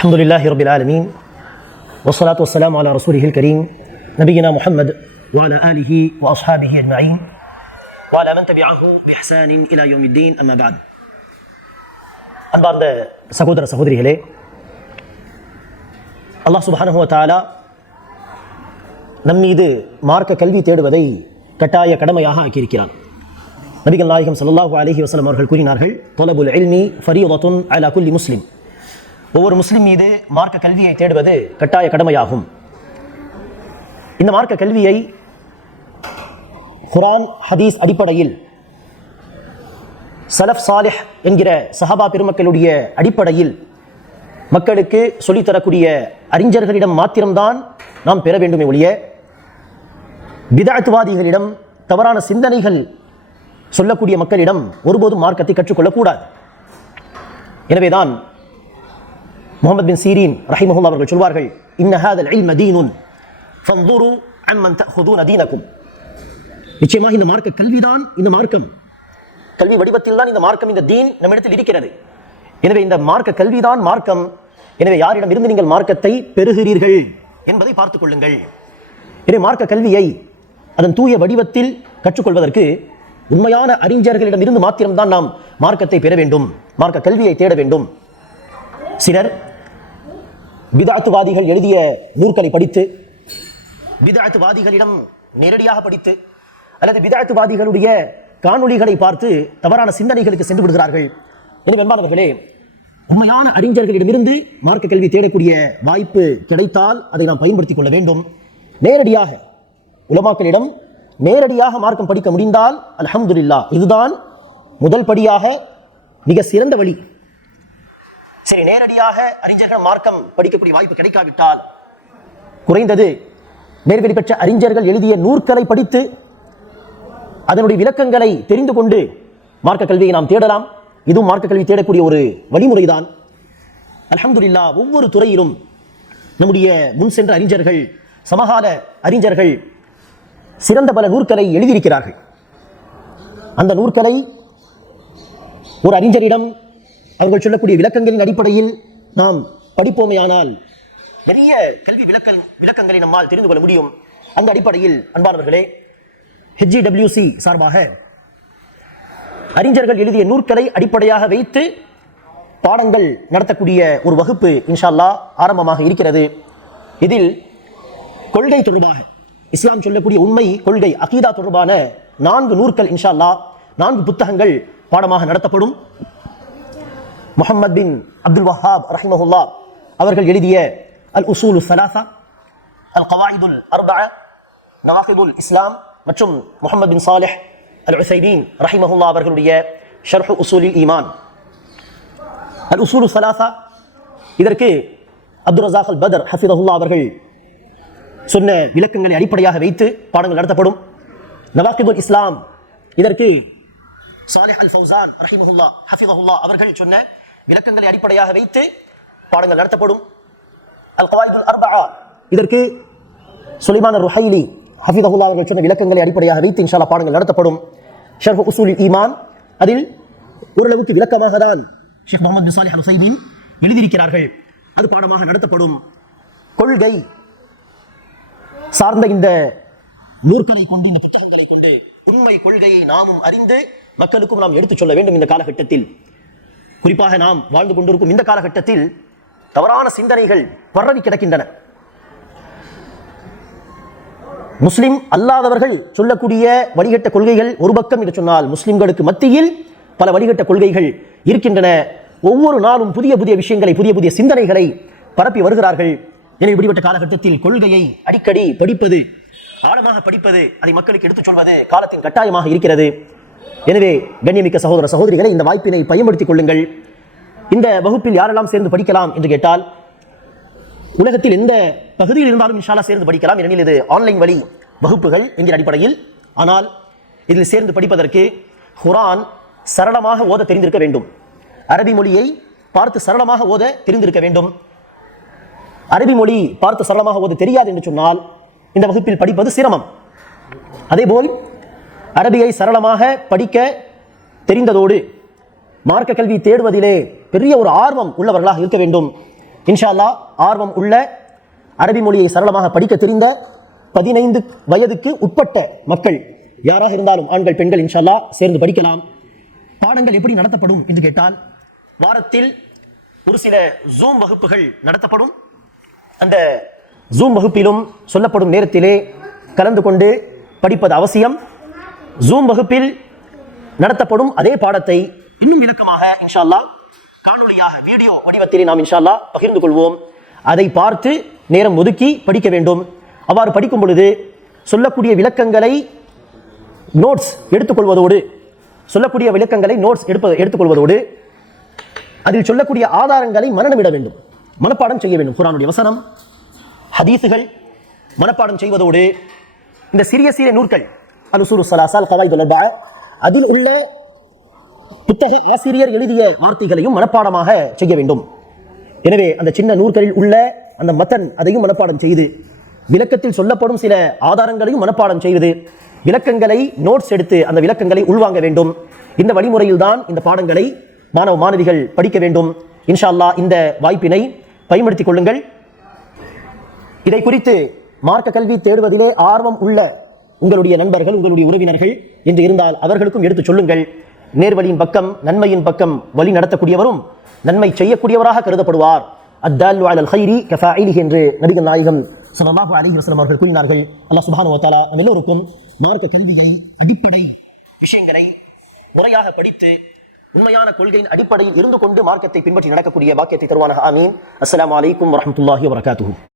الحمد لله رب العالمين والصلاة والسلام على رسوله الكريم نبينا محمد وعلى آله وأصحابه أجمعين وعلى من تبعه بإحسان إلى يوم الدين أما بعد அன்பார்ந்த சகோதர சகோதரிகளே அல்லாஹ் சுப்ஹானஹு வ தஆலா நம் மீது மார்க்க கல்வி தேடுவதை கட்டாய கடமையாக ஆக்கியிருக்கிறான் நபிகள் நாயகம் ஸல்லல்லாஹு அலைஹி வஸல்லம் அவர்கள் கூறினார்கள் தொலபுல் இல்மி ஃபரீதத்துன் அலா குல்லி முஸ்லிம் ஒவ்வொரு முஸ்லிம் மீது மார்க்க கல்வியை தேடுவது கட்டாய கடமையாகும். இந்த மார்க்க கல்வியை குரான் ஹதீஸ் அடிப்படையில் சலஃப் சாலிஹ் என்கிற சஹாபா பெருமக்களுடைய அடிப்படையில் மக்களுக்கு சொல்லித்தரக்கூடிய அறிஞர்களிடம் மாத்திரம்தான் நாம் பெற வேண்டுமே ஒழிய விதாத்துவாதிகளிடம் தவறான சிந்தனைகள் சொல்லக்கூடிய மக்களிடம் ஒருபோதும் மார்க்கத்தை கற்றுக்கொள்ளக்கூடாது. எனவேதான் முகமது பின் சீரீன் ரஹிமஹுல்லா அவர்கள் சொல்வார்கள் இன்னஹாதல் இல்ம தீனுன் அம்மன் தஅஹுதூன தீனக்கும். நிச்சயமாக இந்த மார்க்க கல்விதான் இந்த மார்க்கம். கல்வி வடிவத்தில் தான் இந்த மார்க்கம் இந்த தீன் நம்மிடத்தில் இருக்கிறது. எனவே இந்த மார்க்க கல்விதான் மார்க்கம். எனவே யாரிடம் இருந்து நீங்கள் மார்க்கத்தை பெறுகிறீர்கள் என்பதை பார்த்துக் கொள்ளுங்கள். எனவே மார்க்க கல்வியை அதன் தூய வடிவத்தில் கற்றுக்கொள்வதற்கு உண்மையான அறிஞர்களிடம் இருந்து மாத்திரம்தான் நாம் மார்க்கத்தை பெற வேண்டும் மார்க்க கல்வியை தேட வேண்டும். சிலர் பிதாத்துவாதிகள் எழுதிய நூற்களை படித்து பிதாத்துவாதிகளிடம் நேரடியாக படித்து அல்லது பிதாத்துவாதிகளுடைய காணொளிகளை பார்த்து தவறான சிந்தனைகளுக்கு சென்று விடுகிறார்கள். எனவே அன்பானவர்களே உண்மையான அறிஞர்களிடமிருந்து மார்க்க கல்வி தேடக்கூடிய வாய்ப்பு கிடைத்தால் அதை நாம் பயன்படுத்திக் கொள்ள வேண்டும். நேரடியாக உலமாக்களிடம் நேரடியாக மார்க்கம் படிக்க முடிந்தால் அலமதுல்லா இதுதான் முதல் படியாக மிக சிறந்த வழி. சரி நேரடியாக அறிஞர்கள் மார்க்கம் படிக்கக்கூடிய வாய்ப்பு கிடைக்காவிட்டால் குறைந்தது நேர்வெளி பெற்ற அறிஞர்கள் எழுதிய நூற்களை படித்து அதனுடைய விளக்கங்களை தெரிந்து கொண்டு மார்க்க கல்வியை நாம் தேடலாம். இதுவும் மார்க்க கல்வி தேடக்கூடிய ஒரு வழிமுறைதான். அலமதுல்லா ஒவ்வொரு துறையிலும் நம்முடைய முன் சென்ற அறிஞர்கள் சமகால அறிஞர்கள் சிறந்த பல நூற்களை எழுதியிருக்கிறார்கள். அந்த நூற்களை ஒரு அறிஞரிடம் அவர்கள் சொல்லக்கூடிய விளக்கங்களின் அடிப்படையில் நாம் படிப்போமையானால் நிறைய கல்வி விளக்க விளக்கங்களை நம்மால் தெரிந்து கொள்ள முடியும். அந்த அடிப்படையில் அன்பானவர்களே ஹெச்ஜிடபிள்யூசி சார்பாக அறிஞர்கள் எழுதிய நூற்களை அடிப்படையாக வைத்து பாடங்கள் நடத்தக்கூடிய ஒரு வகுப்பு இன்ஷால்லா ஆரம்பமாக இருக்கிறது. இதில் கொள்கை தொடர்பாக இஸ்லாம் சொல்லக்கூடிய உண்மை கொள்கை அகீதா தொடர்பான நான்கு நூற்கள் இன்ஷால்லா நான்கு புத்தகங்கள் பாடமாக நடத்தப்படும். முஹம்மது பின் அப்துல் வஹாப் ரஹிமஹுல்லா அவர்கள் எழுதிய அல் உசூலு சலாசா அல் கவாயிதுல் அர்பா நவாஹிதுல் இஸ்லாம் மற்றும் முகமது பின் சாலிஹ் அல் உசைதீன் ரஹிமஹுல்லா அவர்களுடைய ஷர்ஹு உசூலில் ஈமான் அல் உசூலு சலாசா இதற்கு அப்துல் ரசாக் அல் பதர் ஹஃபிதஹுல்லா அவர்கள் சொன்ன விளக்கங்களை அடிப்படையாக வைத்து பாடங்கள் நடத்தப்படும் நவாக்கிபுல் இஸ்லாம் இதற்கு சாலிஹ் அல் ஃபௌசான் ரஹிமஹுல்லா ஹஃபிதஹுல்லா அவர்கள் சொன்ன விளக்கங்களை அடிப்படையாக வைத்து பாடங்கள் நடத்தப்படும். அல் அர்பா இதற்கு சுலைமான ருஹைலி ஹஃபிதகுல்லா அவர்கள் சொன்ன விளக்கங்களை அடிப்படையாக வைத்து இன்ஷால்லா பாடங்கள் நடத்தப்படும். ஷர்ஃப் உசூலில் ஈமான். அதில் ஓரளவுக்கு விளக்கமாக தான் ஷேக் முகமது பின் சாலிஹ் அல் எழுதியிருக்கிறார்கள். அது பாடமாக நடத்தப்படும். கொள்கை சார்ந்த இந்த நூற்களை கொண்டு இந்த புத்தகங்களை கொண்டு உண்மை கொள்கையை நாமும் அறிந்து மக்களுக்கும் நாம் எடுத்துச் சொல்ல வேண்டும் இந்த காலகட்டத்தில். குறிப்பாக நாம் வாழ்ந்து கொண்டிருக்கும் இந்த காலகட்டத்தில் தவறான சிந்தனைகள் பரவி கிடக்கின்றன. முஸ்லிம் அல்லாதவர்கள் சொல்லக்கூடிய வழிகட்ட கொள்கைகள் ஒரு பக்கம் என்று சொன்னால் முஸ்லிம்களுக்கு மத்தியில் பல வழிகட்ட கொள்கைகள் இருக்கின்றன. ஒவ்வொரு நாளும் புதிய புதிய விஷயங்களை புதிய புதிய சிந்தனைகளை பரப்பி வருகிறார்கள். எனவே இப்படிப்பட்ட காலகட்டத்தில் கொள்கையை அடிக்கடி படிப்பது ஆழமாக படிப்பது அதை மக்களுக்கு எடுத்துச் சொல்வது காலத்தின் கட்டாயமாக இருக்கிறது. எனவே கண்ணியமிக்க சகோதர சகோதரிகளை இந்த வாய்ப்பினை பயன்படுத்திக் கொள்ளுங்கள். இந்த வகுப்பில் யாரெல்லாம் சேர்ந்து படிக்கலாம் என்று கேட்டால் உலகத்தில் எந்த பகுதியில் இருந்தாலும் இன்ஷாலா சேர்ந்து படிக்கலாம் ஏனெனில் இது ஆன்லைன் வழி வகுப்புகள் என்கிற அடிப்படையில். ஆனால் இதில் சேர்ந்து படிப்பதற்கு குரான் சரளமாக ஓத தெரிந்திருக்க வேண்டும். அரபி மொழியை பார்த்து சரளமாக ஓத தெரிந்திருக்க வேண்டும். அரபி மொழி பார்த்து சரளமாக ஓத தெரியாது என்று சொன்னால் இந்த வகுப்பில் படிப்பது சிரமம். அதேபோல் அரபியை சரளமாக படிக்க தெரிந்ததோடு மார்க்க கல்வி தேடுவதிலே பெரிய ஒரு ஆர்வம் உள்ளவர்களாக இருக்க வேண்டும். இன்ஷா ஆர்வம் உள்ள அரபி மொழியை சரளமாக படிக்க தெரிந்த பதினைந்து வயதுக்கு உட்பட்ட மக்கள் யாராக இருந்தாலும் ஆண்கள் பெண்கள் இன்ஷால்லா சேர்ந்து படிக்கலாம். பாடங்கள் எப்படி நடத்தப்படும் என்று கேட்டால் வாரத்தில் ஒரு சில ஜூம் வகுப்புகள் நடத்தப்படும். அந்த ஜூம் வகுப்பிலும் சொல்லப்படும் நேரத்திலே கலந்து கொண்டு படிப்பது அவசியம். ஜூம் வகுப்பில் நடத்தப்படும் அதே பாடத்தை இன்னும் விளக்கமாக இன்ஷால்லா காணொலியாக வீடியோ வடிவத்திலே நாம் இன்ஷால்லா பகிர்ந்து கொள்வோம். அதை பார்த்து நேரம் ஒதுக்கி படிக்க வேண்டும். அவ்வாறு படிக்கும் பொழுது சொல்லக்கூடிய விளக்கங்களை நோட்ஸ் எடுத்துக்கொள்வதோடு சொல்லக்கூடிய விளக்கங்களை நோட்ஸ் எடுப்ப எடுத்துக்கொள்வதோடு அதில் சொல்லக்கூடிய ஆதாரங்களை மரணமிட வேண்டும். மனப்பாடம் செய்ய வேண்டும். குரானுடைய வசனம் ஹதீஸுகள் மனப்பாடம் செய்வதோடு இந்த சிறிய சிறிய நூற்கள் அலுசூரு சலாசால் கவாய் தொடர்பாக அதில் உள்ள புத்தக ஆசிரியர் எழுதிய வார்த்தைகளையும் மனப்பாடமாக செய்ய வேண்டும். எனவே அந்த சின்ன நூற்களில் உள்ள அந்த மத்தன் அதையும் மனப்பாடம் செய்து விளக்கத்தில் சொல்லப்படும் சில ஆதாரங்களையும் மனப்பாடம் செய்து விளக்கங்களை நோட்ஸ் எடுத்து அந்த விளக்கங்களை உள்வாங்க வேண்டும். இந்த வழிமுறையில் தான் இந்த பாடங்களை மாணவ மாணவிகள் படிக்க வேண்டும். இன்ஷா அல்லாஹ் இந்த வாய்ப்பினை பயன்படுத்திக் கொள்ளுங்கள். இதை குறித்து மார்க்க கல்வி தேடுவதிலே ஆர்வம் உள்ள உங்களுடைய நண்பர்கள் உங்களுடைய உறவினர்கள் என்று இருந்தால் அவர்களுக்கும் எடுத்துச் சொல்லுங்கள். நேர்வழியின் பக்கம் நன்மையின் பக்கம் வழி நடத்தக்கூடியவரும் நன்மை செய்யக்கூடியவராக கருதப்படுவார். அலல் ஹைரி கஃபாயிலி என்று நபிகள் நாயகம் ஸல்லல்லாஹு அலி வஸல்லம் அவர்கள் கூறினார்கள். அல்லாஹ் சுப்ஹானஹு வ நம் எல்லோருக்கும் மார்க்க கல்வியை அடிப்படை விஷயங்களை முறையாக படித்து உண்மையான கொள்கையின் அடிப்படையில் இருந்து கொண்டு மார்க்கத்தை பின்பற்றி நடக்கக்கூடிய பாக்கியத்தை தருவானாக. ஆமீன். அஸ்லாம் வலைக்கம் வரமத்துல்லாஹி வரகாத்து